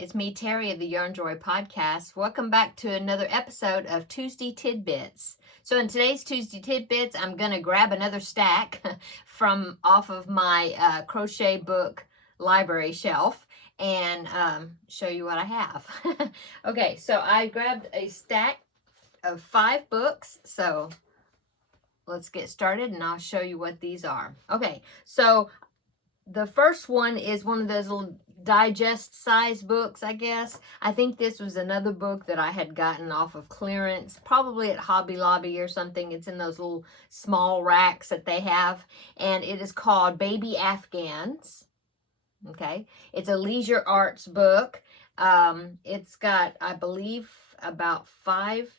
It's me, Terri of the Yarn Joy Podcast. Welcome back to another episode of Tuesday Tidbits. So in today's Tuesday Tidbits, I'm going to grab another stack from off of my crochet book library shelf and show you what I have. Okay, so I grabbed a stack of 5 books. So let's get started and I'll show you what these are. Okay, so the first one is one of those little digest size books, I guess. I think this was another book that I had gotten off of clearance, probably at Hobby Lobby or something. It's in those little small racks that they have, and it is called Baby Afghans. Okay, it's a leisure arts book. It's got, I believe, about 5,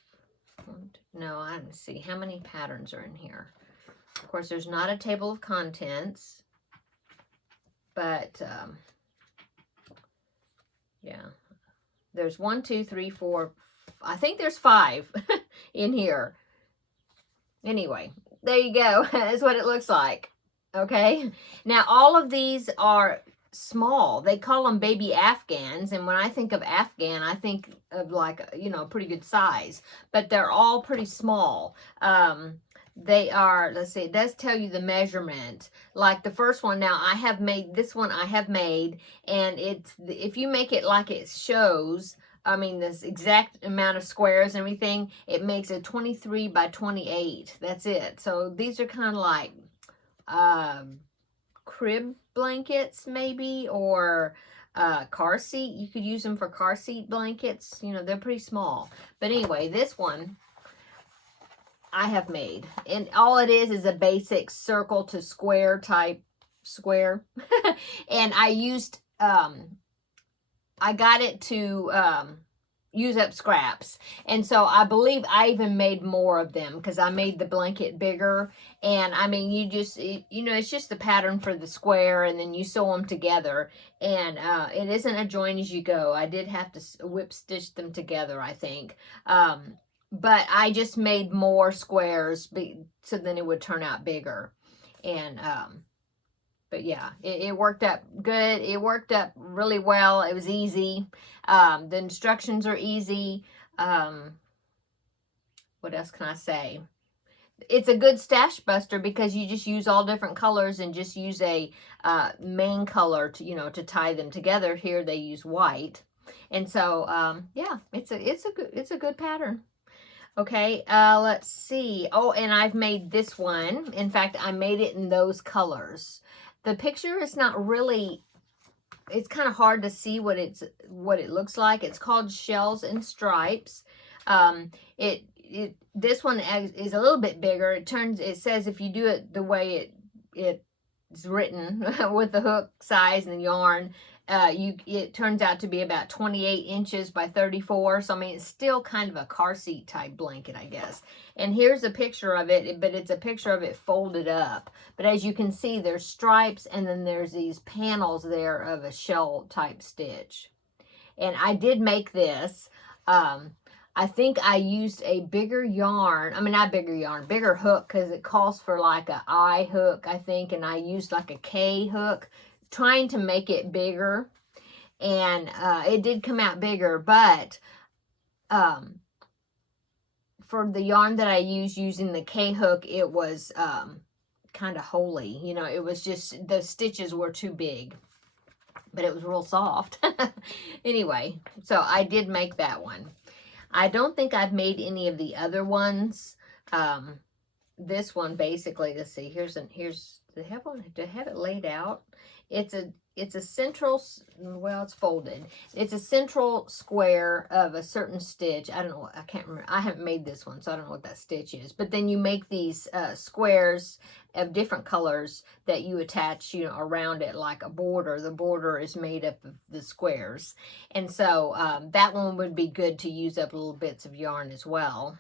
no, I don't see how many patterns are in here. Of course, there's not a table of contents, but yeah, there's 1, 2, 3, 4, I think there's 5 in here. Anyway, there you go. That's what it looks like. Okay, now all of these are small. They call them baby Afghans, and when I think of Afghan, I think of like, you know, pretty good size, but they're all pretty small. They are, let's see, it does tell you the measurement. Like the first one, now I have made, this one I have made, and it's, if you make it like it shows, I mean, this exact amount of squares and everything, it makes a 23 by 28. That's it. So these are kind of like crib blankets maybe, or car seat. You could use them for car seat blankets. You know, they're pretty small. But anyway, this one I have made, and all it is a basic circle to square type square. And I used I got it to use up scraps, and so I believe I even made more of them because I made the blanket bigger. And I mean, you just, you know, it's just the pattern for the square, and then you sew them together, and it isn't a join as you go. I did have to whip stitch them together, I think. But I just made more squares so then it would turn out bigger. And but yeah, it worked out good. It worked out really well. It was easy. The instructions are easy. What else can I say? It's a good stash buster because you just use all different colors and just use a main color to, you know, to tie them together. Here they use white. And so yeah, it's a good pattern. Okay, let's see. Oh, and I've made this one. In fact, I made it in those colors. The picture is not really, it's kind of hard to see what it looks like. It's called Shells and Stripes. This one is a little bit bigger. It says if you do it the way it's written with the hook size and the yarn, it turns out to be about 28 inches by 34. So I mean, it's still kind of a car seat type blanket, I guess. And here's a picture of it, but it's a picture of it folded up. But as you can see, there's stripes, and then there's these panels there of a shell type stitch. And I did make this. I think I used a bigger yarn. I mean, not bigger yarn, bigger hook, because it calls for like a I hook, I think. And I used like a K hook, trying to make it bigger. And it did come out bigger, but for the yarn that I used using the K hook, it was kind of holey. You know, it was just, the stitches were too big, but it was real soft. Anyway, so I did make that one. I don't think I've made any of the other ones. This one basically, let's see, do they have it laid out? It's a central, well, it's folded. It's a central square of a certain stitch. I don't know, I can't remember. I haven't made this one, so I don't know what that stitch is. But then you make these squares of different colors that you attach, you know, around it like a border. The border is made up of the squares. And so that one would be good to use up little bits of yarn as well.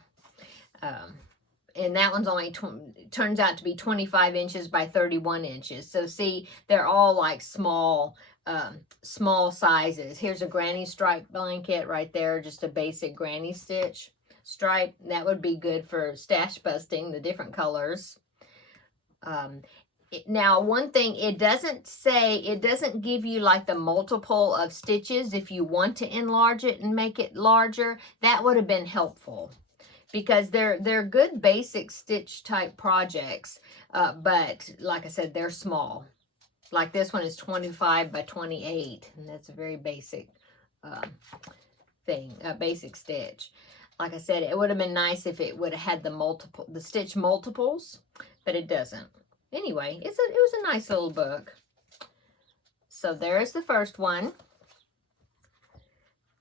And that one's only, turns out to be 25 inches by 31 inches. So see, they're all like small sizes. Here's a granny stripe blanket right there, just a basic granny stitch stripe. That would be good for stash busting, the different colors. Now, one thing, it doesn't give you like the multiple of stitches if you want to enlarge it and make it larger. That would have been helpful, because they're good basic stitch type projects, but like I said, they're small. Like this one is 25 by 28, and that's a very basic thing, a basic stitch. Like I said, it would have been nice if it would have had the stitch multiples, but it doesn't. Anyway, it was a nice little book. So there's the first one.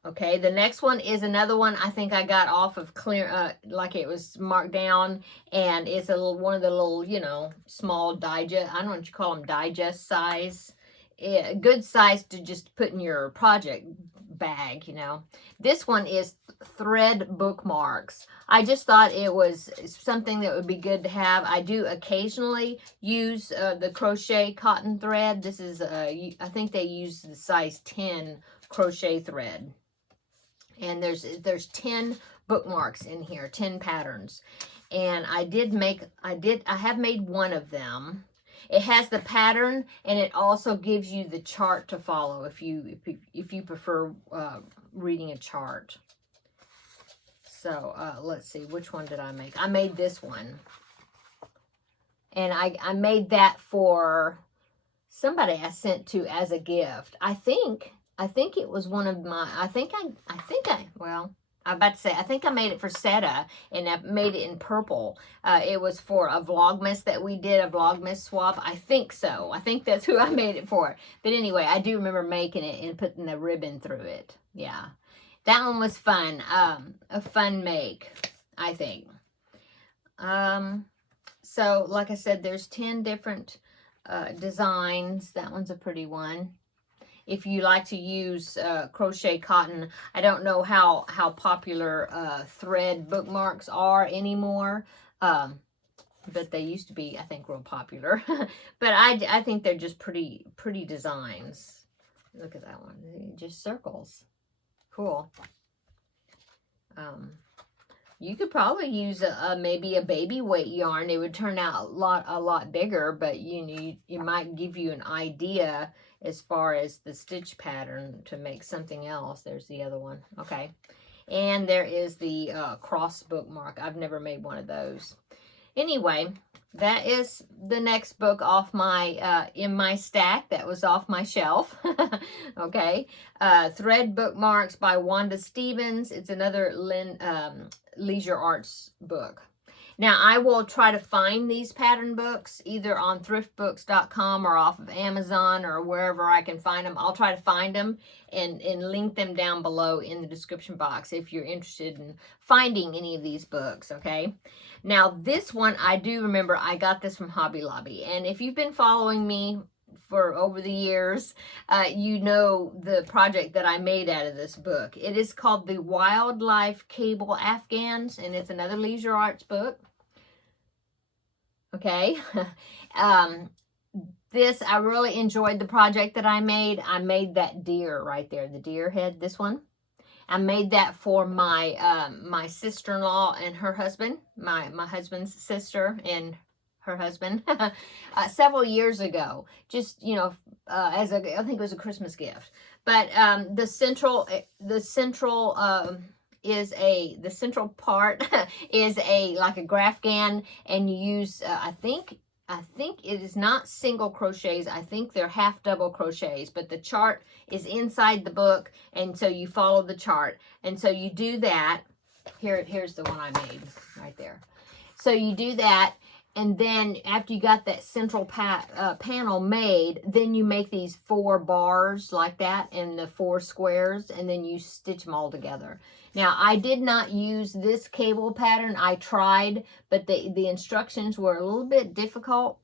Okay, the next one is another one I think I got off of clear, like it was marked down, and it's a little, one of the little, you know, small digest, I don't know what you call them, digest size. Good size to just put in your project bag, you know. This one is thread bookmarks. I just thought it was something that would be good to have. I do occasionally use the crochet cotton thread. This is, I think they use the size 10 crochet thread. And there's 10 bookmarks in here, 10 patterns. And I have made one of them. It has the pattern, and it also gives you the chart to follow if you prefer reading a chart. So let's see, which one did I make? I made this one. And I made that for somebody I sent to as a gift. I think it was one of my, I think I made it for Seta, and I made it in purple. It was for a Vlogmas that we did, a Vlogmas swap. I think so. I think that's who I made it for. But anyway, I do remember making it and putting the ribbon through it. Yeah. That one was fun. A fun make, I think. So, like I said, there's 10 different designs. That one's a pretty one. If you like to use crochet cotton, I don't know how popular thread bookmarks are anymore, but they used to be, I think, real popular. But I think they're just pretty designs. Look at that one, just circles. Cool. You could probably use maybe a baby weight yarn. It would turn out a lot bigger, but you might give you an idea as far as the stitch pattern to make something else. There's the other one. Okay. And there is the cross bookmark. I've never made one of those. Anyway, that is the next book off my in my stack that was off my shelf. Okay. Thread Bookmarks by Wanda Stevens. It's another Leisure Arts book. Now, I will try to find these pattern books either on thriftbooks.com or off of Amazon or wherever I can find them. I'll try to find them and link them down below in the description box if you're interested in finding any of these books, okay? Now, this one, I do remember I got this from Hobby Lobby. And if you've been following me for over the years, you know the project that I made out of this book. It is called the Wildlife Cable Afghans, and it's another Leisure Arts book. Okay. This, I really enjoyed the project that I made. I made that deer right there, the deer head, this one. I made that for my my sister-in-law and her husband, my husband's sister and her husband, several years ago. Just, you know, as I think it was a Christmas gift. But the central part is like a grafgan, and you use I think it is not single crochets. I think they're half double crochets, but the chart is inside the book, and so you follow the chart. And so you do that. Here's the one I made right there. So you do that, and then after you got that central panel made, then you make these 4 bars like that and the 4 squares, and then you stitch them all together. Now, I did not use this cable pattern. I tried, but the instructions were a little bit difficult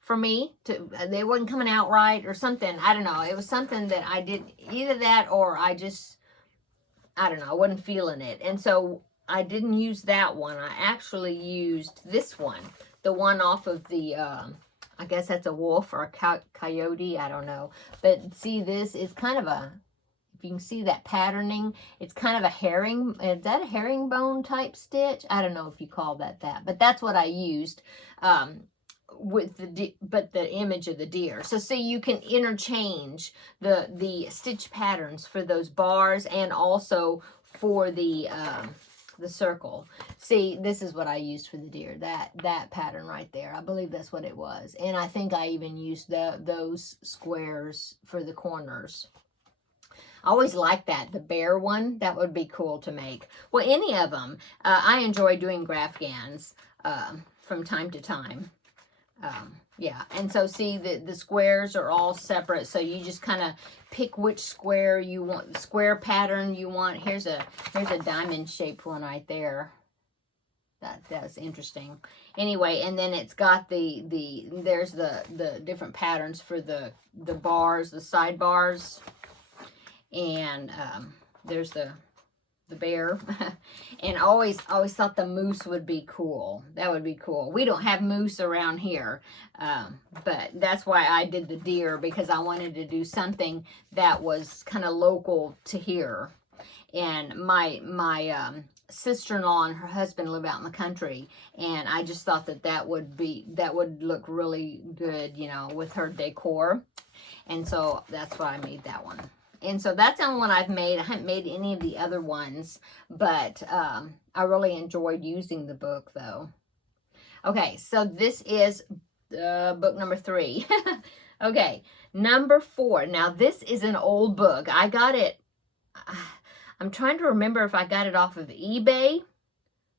for me. They wasn't coming out right or something. I don't know. It was something that I did, either that or I don't know, I wasn't feeling it. And so I didn't use that one. I actually used this one, the one off of the, I guess that's a wolf or a coyote, I don't know. But see, this is kind of a, if you can see that patterning, it's kind of a is that a herringbone type stitch? I don't know if you call that, but that's what I used. with the image of the deer. So see, you can interchange the stitch patterns for those bars and also for the circle. See, this is what I used for the deer, that pattern right there. I believe that's what it was. And I think I even used those squares for the corners. I always like that, the bear one. That would be cool to make. Well, any of them. I enjoy doing Afghans from time to time. Yeah, and so see, the squares are all separate, so you just kind of pick which square you want, square pattern you want. Here's a diamond shaped one right there. That's interesting. Anyway, and then it's got there's the different patterns for the bars, the side bars, and there's the bear. And I always thought the moose would be cool. That would be cool. We don't have moose around here, but that's why I did the deer, because I wanted to do something that was kind of local to here. And my sister-in-law and her husband live out in the country, and I just thought that would look really good, you know, with her decor. And so that's why I made that one. And so that's the only one I've made. I haven't made any of the other ones, but I really enjoyed using the book, though. Okay, so this is book number 3. Okay, number 4. Now, this is an old book. I got it, I'm trying to remember if I got it off of eBay,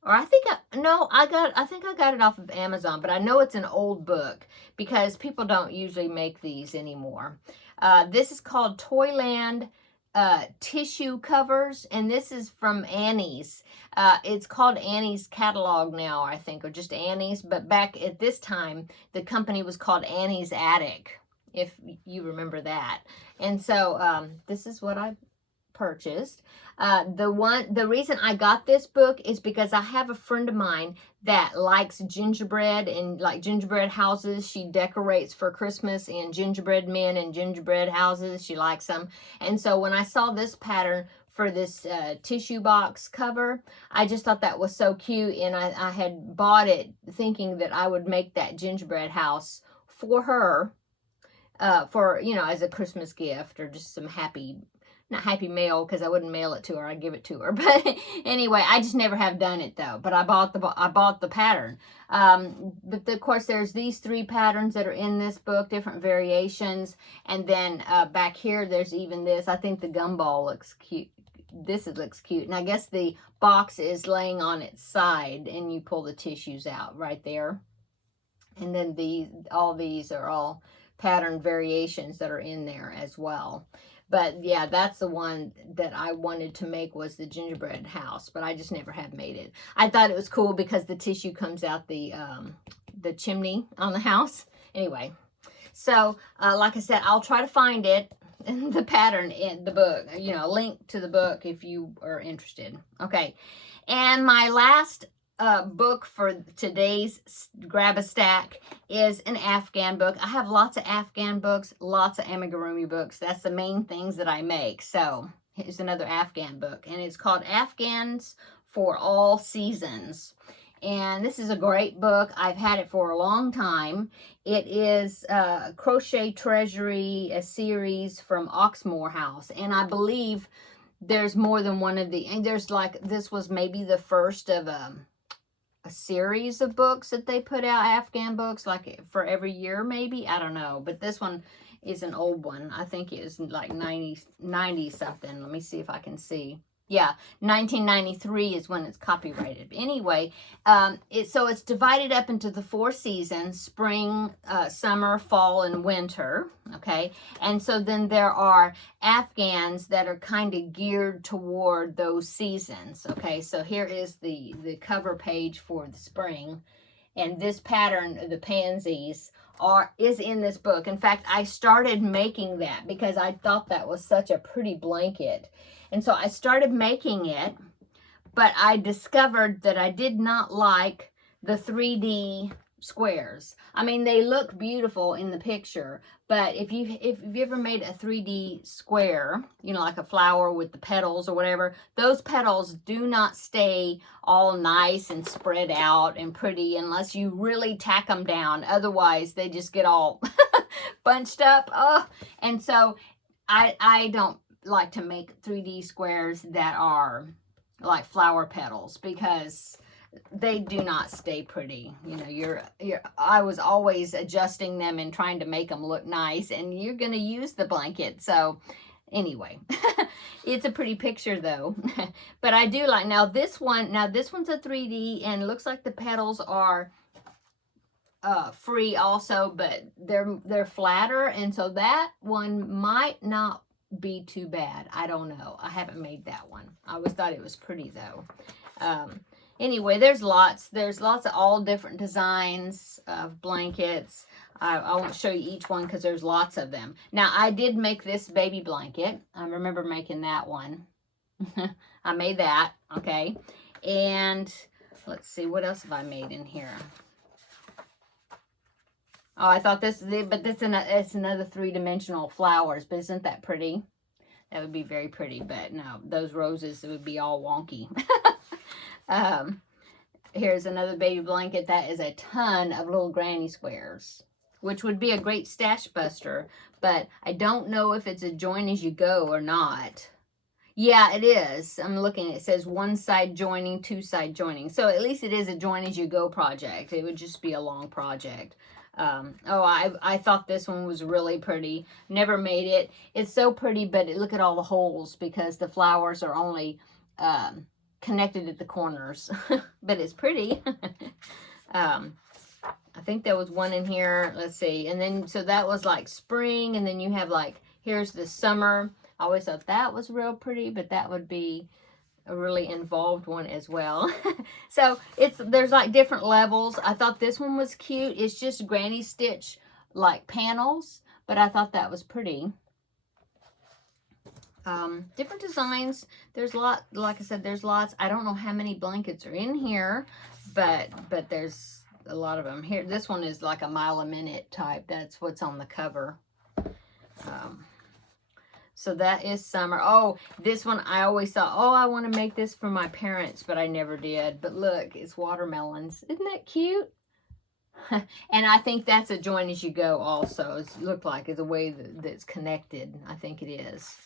or I think I got it off of Amazon, but I know it's an old book because people don't usually make these anymore. This is called Toyland tissue covers, and this is from Annie's. It's called Annie's catalog now, I think, or just Annie's, but back at this time, the company was called Annie's Attic, if you remember that. And so this is what I purchased. The reason I got this book is because I have a friend of mine that likes gingerbread and like gingerbread houses. She decorates for Christmas in gingerbread men and gingerbread houses. She likes them. And so when I saw this pattern for this tissue box cover, I just thought that was so cute, and I had bought it thinking that I would make that gingerbread house for her for, you know, as a Christmas gift, or just some not happy mail, because I wouldn't mail it to her. I'd give it to her. But anyway, I just never have done it, though. But I bought the pattern. But of course, there's these 3 patterns that are in this book, different variations. And then back here, there's even this. I think the gumball looks cute. This looks cute. And I guess the box is laying on its side, and you pull the tissues out right there. And then all these are all pattern variations that are in there as well. But yeah, that's the one that I wanted to make, was the gingerbread house, but I just never have made it. I thought it was cool because the tissue comes out the chimney on the house. Anyway, so like I said, I'll try to find it, the pattern in the book, you know, link to the book if you are interested. Okay, and my last book for today's grab a stack is an Afghan book. I have lots of Afghan books, lots of amigurumi books. That's the main things that I make. So here's another Afghan book, and it's called Afghans for All Seasons. And this is a great book. I've had it for a long time. It is Crochet Treasury, a series from Oxmoor House, and I believe there's more than one of the, and there's like, this was maybe the first of a series of books that they put out, Afghan books, like for every year maybe, I don't know, but this one is an old one. I think it is like 90 something. Let me see if I can see. Yeah, 1993 is when it's copyrighted. Anyway, so it's divided up into the 4 seasons: spring, summer, fall, and winter. Okay, and so then there are Afghans that are kind of geared toward those seasons. Okay, so here is the cover page for the spring, and this pattern, the pansies, is in this book. In fact, I started making that because I thought that was such a pretty blanket. And so I started making it, but I discovered that I did not like the 3D squares. I mean, they look beautiful in the picture, but if you ever made a 3D square, you know, like a flower with the petals or whatever, those petals do not stay all nice and spread out and pretty unless you really tack them down. Otherwise, they just get all bunched up. Oh, and so I don't like to make 3D squares that are like flower petals because they do not stay pretty. You know, I was always adjusting them and trying to make them look nice, and you're going to use the blanket. So anyway, it's a pretty picture though. But I do like, now this one's a 3D and it looks like the petals are free also, but they're flatter, and so that one might not be too bad. I don't know. I haven't made that one. I always thought it was pretty though. Anyway, there's lots of all different designs of blankets. I won't show you each one because there's lots of them. Now, I did make this baby blanket. I remember making that one. I made that, okay. And let's see, what else have I made in here? Oh, I thought it's another 3-dimensional flowers, but isn't that pretty? That would be very pretty, but no, those roses, it would be all wonky. Here's another baby blanket. That is a ton of little granny squares, which would be a great stash buster, but I don't know if it's a join as you go or not. Yeah, it is. I'm looking. It says 1 side joining, 2 side joining. So at least it is a join as you go project. It would just be a long project. I thought this one was really pretty. Never made it. It's so pretty, but look at all the holes because the flowers are only connected at the corners. But it's pretty. I think there was one in here. Let's see. And then, so that was like spring. And then you have like, here's the summer. I always thought that was real pretty, but that would be a really involved one as well. So there's like different levels. I thought this one was cute. It's just granny stitch like panels, but I thought that was pretty. Different designs. There's a lot, like I said, there's lots. I don't know how many blankets are in here, but there's a lot of them here. This one is like a mile a minute type. That's what's on the cover. So that is summer. Oh, this one, I always thought, oh, I want to make this for my parents, but I never did. But look, it's watermelons. Isn't that cute? And I think that's a join as you go also. It looked like it's a way that's connected. I think it is.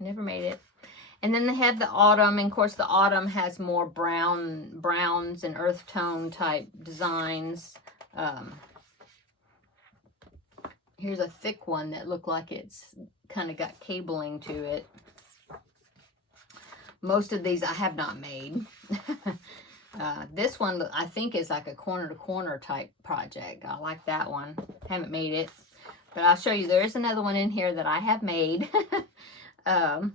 Never made it. And then they have the autumn. And of course, the autumn has more browns and earth tone type designs. Here's a thick one that looked like it's kind of got cabling to it. Most of these I have not made. This one I think is like a corner to corner type project. I like that one. Haven't made it, but I'll show you. There is another one in here that I have made. Let's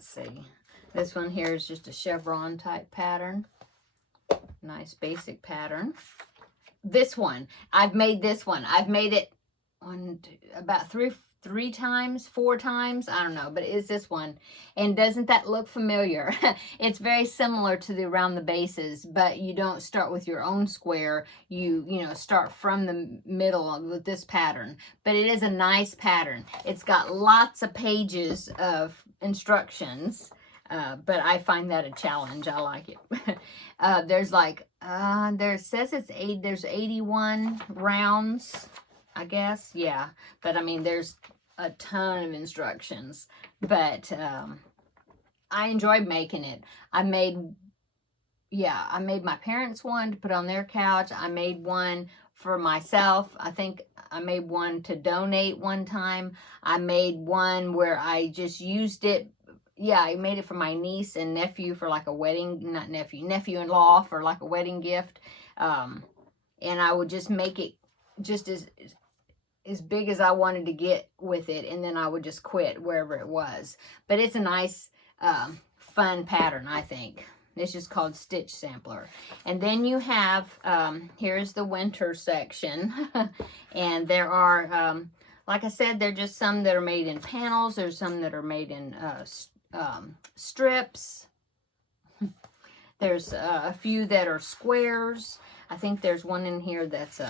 see. This one here is just a chevron type pattern. Nice basic pattern. This one, I've made this one. I've made it about three times, 4 times. I don't know, but it's this one. And doesn't that look familiar? It's very similar to the around the bases, but you don't start with your own square. You know, start from the middle with this pattern. But it is a nice pattern. It's got lots of pages of instructions. But I find that a challenge. I like it. There's like, there says there's 81 rounds, I guess. Yeah. But I mean, there's a ton of instructions, but, I enjoyed making it. I made my parents one to put on their couch. I made one for myself. I think I made one to donate one time. I made one where I just used it. Yeah, I made it for my niece and nephew for like a wedding, nephew-in-law for like a wedding gift. And I would just make it just as big as I wanted to get with it. And then I would just quit wherever it was. But it's a nice, fun pattern, I think. It's just called Stitch Sampler. And then you have, here's the winter section. And there are, like I said, there are just some that are made in panels. There's some that are made in strips. There's a few that are squares. I think there's one in here that's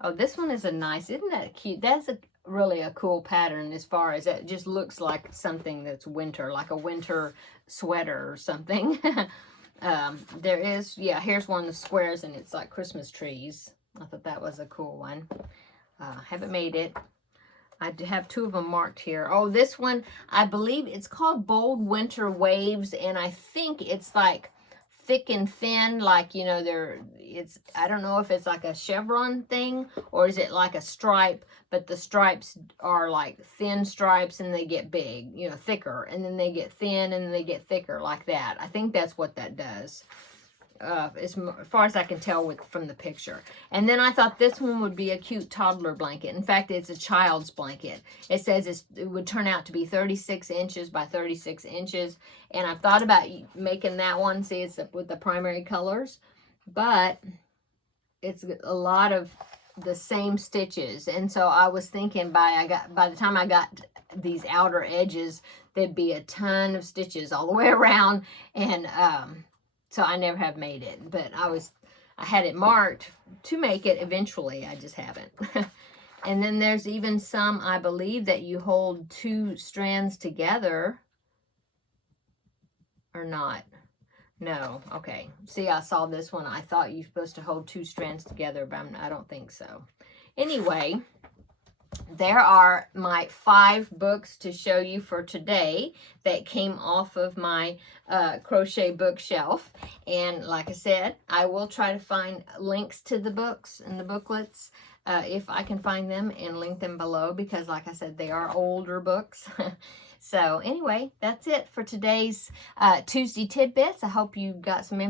oh, this one is a nice, isn't that cute? That's really a cool pattern as far as it just looks like something that's winter, like a winter sweater or something. There is, yeah, here's one of the squares and it's like Christmas trees. I thought that was a cool one. Haven't made it. I have two of them marked here. Oh, this one, I believe it's called Bold Winter Waves, and I think it's like thick and thin, like, you know, I don't know if it's like a chevron thing or is it like a stripe, but the stripes are like thin stripes and they get big, you know, thicker, and then they get thin and then they get thicker like that. I think that's what that does. As far as I can tell from the picture. And then I thought this one would be a cute toddler blanket. In fact, it's a child's blanket. It says it would turn out to be 36 inches by 36 inches. And I've thought about making that one. See, it's with the primary colors. But it's a lot of the same stitches. And so I was thinking by the time I got these outer edges, there'd be a ton of stitches all the way around. And so I never have made it, but I had it marked to make it eventually. I just haven't. And then there's even some, I believe, that you hold two strands together or not. No. Okay. See, I saw this one. I thought you're supposed to hold two strands together, but I don't think so. Anyway, there are my 5 books to show you for today that came off of my crochet bookshelf. And like I said, I will try to find links to the books and the booklets if I can find them and link them below, because like I said, they are older books. So anyway, that's it for today's Tuesday Tidbits. I hope you got some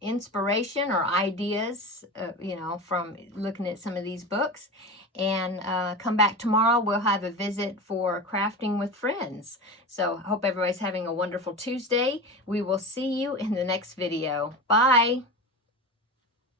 inspiration or ideas, you know, from looking at some of these books. And come back tomorrow. We'll have a visit for Crafting with Friends. So I hope everybody's having a wonderful Tuesday. We will see you in the next video. Bye.